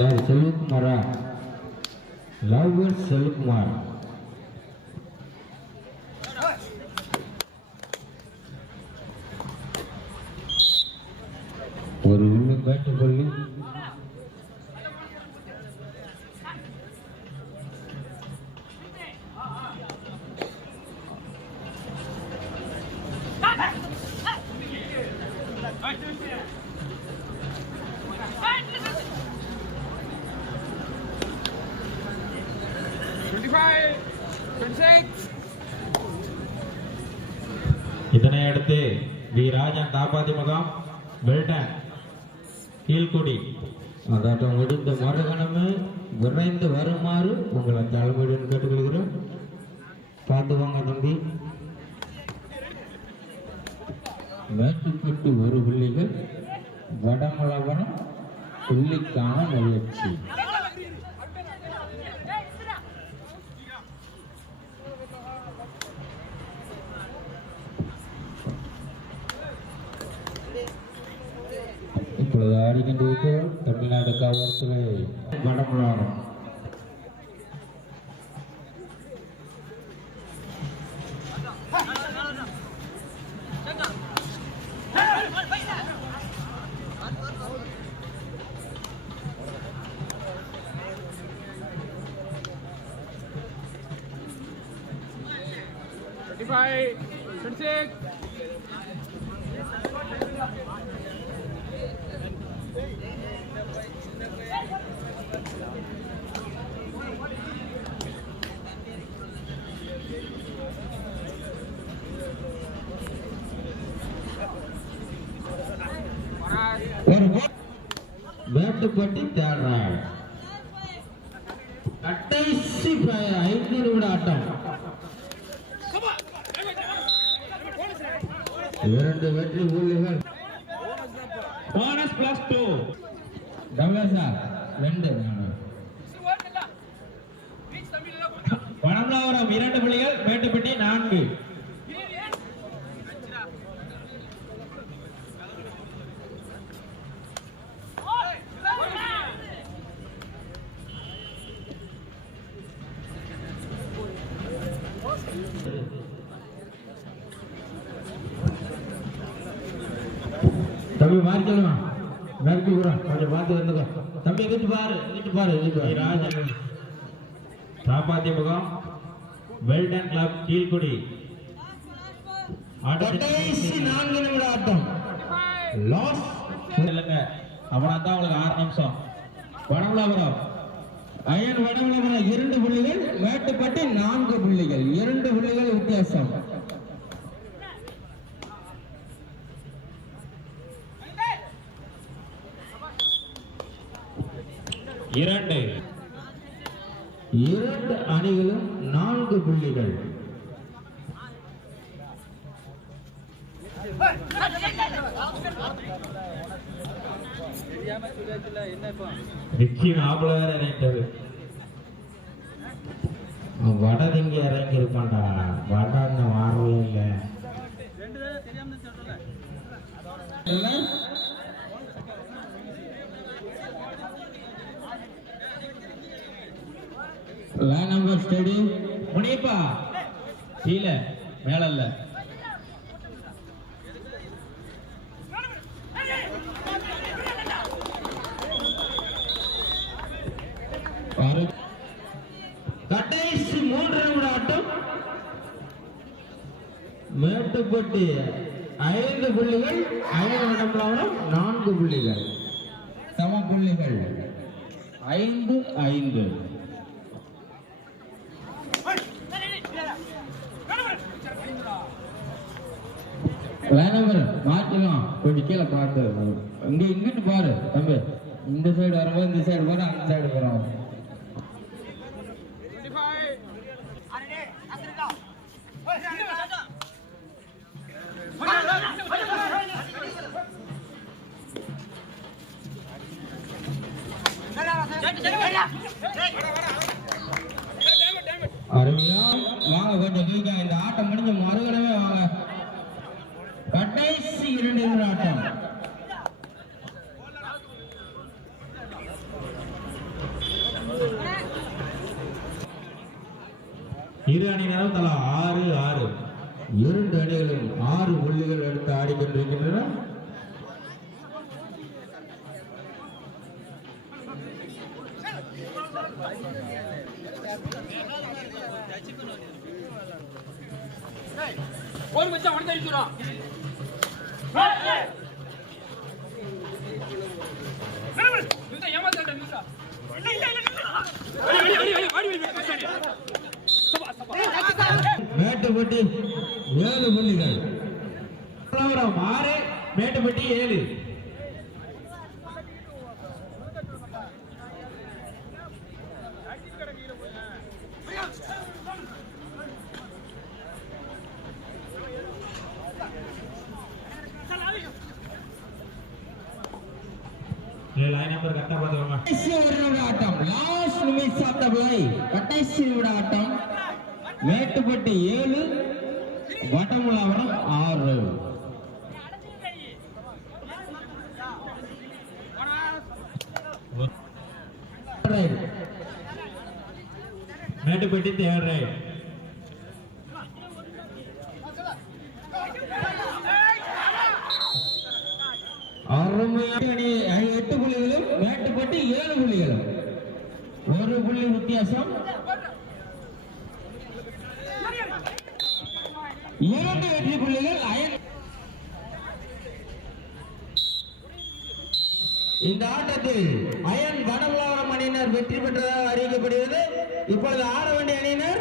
செல்வகுமாரா lover Selvakumar ஒரு உள்ளு bat கொள்ளி இதனை அடுத்து வி ராஜன் தாபாதி முகாம் வெல்டன் கீழ்குடி அதாட்டம் முடிந்த மறுகணமே விரைந்து வருமாறு உங்களை தலைமையுடன் கேட்டுக்கொள்கிறோம். பார்த்து வாங்க தம்பி. மேட்டுப்பட்டு ஒரு புள்ளிகள் வடமலவரம் புள்ளிக்கான முயற்சி. இப்பொழுது ஆடிக்கின்றது தமிழ்நாடு காவல்துறை வடமலவரம். மேட்டுப்பட்டி தேர்றாள் கடைசி 5 நிமிட ஆட்டம். 2 வெற்றி புள்ளிகள். போனஸ் பிளஸ் 2 டபுள் சார் 2 வடமலவரம் 2 புள்ளிகள் மேட்டுப்பட்டி 4. தம்பி மாறிக்கலாம் மேற்கு கூட கொஞ்சம் பார்த்து வந்துக்கோ தம்பி. எங்கிட்டு பாரு ராஜன் தாபாதி முகாம் வெல்டன் கிளப் கீழ்குடி. கடைசி 4 நிமிட ஆட்டம். லாஸ் இல்லைங்க அவனா தான் உங்களுக்கு 6 நிமிஷம். வடமலவரம் அயன் வடமலவரம் 2 புள்ளிகள் மேட்டுப்பட்டி 4 புள்ளிகள். 2 புள்ளிகள் வித்தியாசம். இரண்டு அணிகளும் 4 புள்ளிகள். வடதிங்க இறங்கி இருப்பான்டா. வட வாரவே இல்லை. நம்பர் ஸ்டேடியம் முனிப்பா கீழே மேல இல்ல. கடைசி 3 நிமிட ஆட்டம். மேட்டுப்பட்டி 5 புள்ளிகள் அயன் வடமலவரம் 4 புள்ளிகள். சம புள்ளிகள் 5-5. மாற்றலாம் கொஞ்சம் கீழே பார்த்து இங்கிட்டு பாரு தம்பி. இந்த சைடு வரும்போது இந்த சைடு போற அந்த சைடு வரும். அருமையா வாங்க கொஞ்சம் கீழே. இந்த ஆட்டம் முடிஞ்ச மறுகணமே வாங்க. கடைசி 2 நிமிட ஆட்டம். இரு அணியினரும் தலா 6-6. இரண்டு அணிகளும் 6 புள்ளிகள் எடுத்து ஆடிக்கொண்டிருக்கின்றன. ஒரு மச்சான் வந்து அடிச்சுறான். இந்த ஏமாத்தட்ட நிக்கா. மேட்டுப்பட்டி 7 புள்ளிகள். பனவரம் 6, மேட்டுப்பட்டி 7. லைன் நம்பர் கரெக்டா பாத்துக்கோங்க. கடைசி ஒரு நிமிட ஆட்டம், லாஸ்ட் நிமிஷம் ஆஃப் தி பிளே. கடைசி நிமிட ஆட்டம். மேட்டுப்பட்டி 7, வடமுலாவரம் 6. Mettupatti third right. அருமையான அணி 8 புள்ளிகளும், மேட்டுப்பட்டி 7 புள்ளிகளும். 1 புள்ளி வித்தியாசம். 2 வெற்றி புள்ளிகள். இந்த ஆட்டத்தில் அயன் வடமுலாவரம் அணியினர் வெற்றி பெற்றதாக அறிவிக்கப்படுகிறது. இப்பொழுது ஆட வேண்டிய அணியினர்